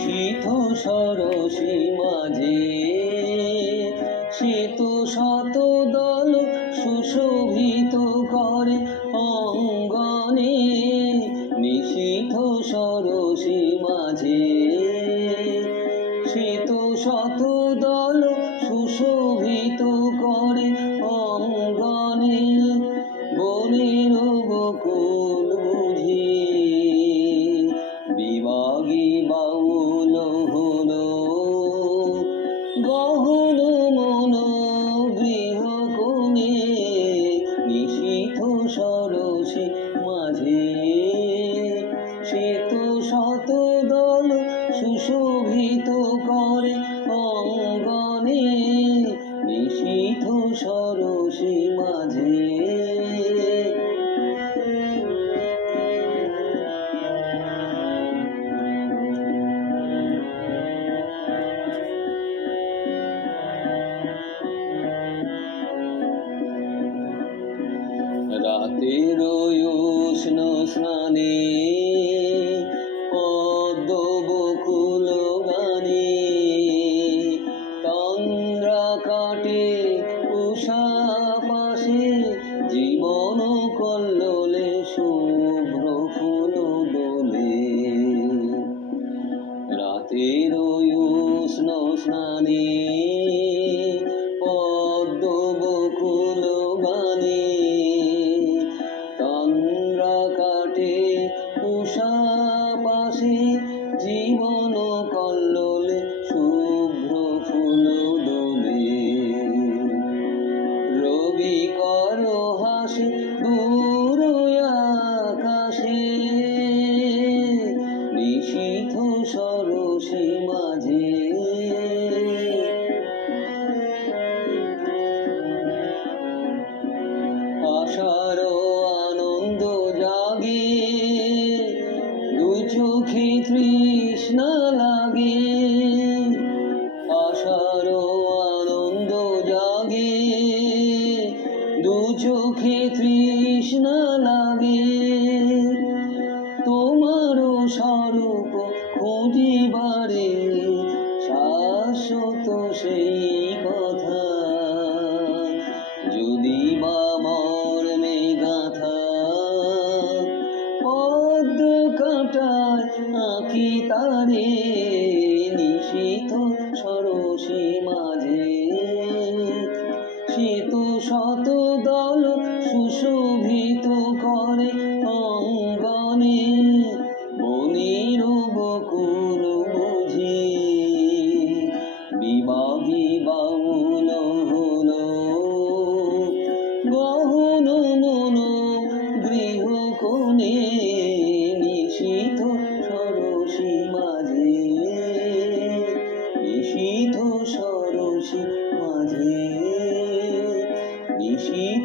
শীত সরসী মাঝে, শীত শত দল সুশোভিত করে অঙ্গনে। নিশীথ সরসী মাঝে, শীত শত দল সুশোভিত করে সুশোভিত করে অঙ্গনে নিশীথ সরসী মাঝে। রাতের উষ্ণ স্নানে জীবন কল্লোলে শুভ্র ফুল দোলে রাতের উষ্ণ স্নানে পদ্ম বকুল চোখে তৃষ্ণা লাগে। তোমারও স্বরূপ খুঁজিবারে শাশ্বত সেই কথা। যদি বা মর্মে গাথা, পদ্ম কাটায় আঁকি তারে নিশীত সরসী মাঝে শীত শত সুশোভিত করে অঙ্গনে বনির বকুল বুঝি। বিবাহী বাউল হলো গহন মন গৃহ কোণে, নিশীথ সরসী মাঝে, নিশীথ সরসী মাঝে, নিশীথ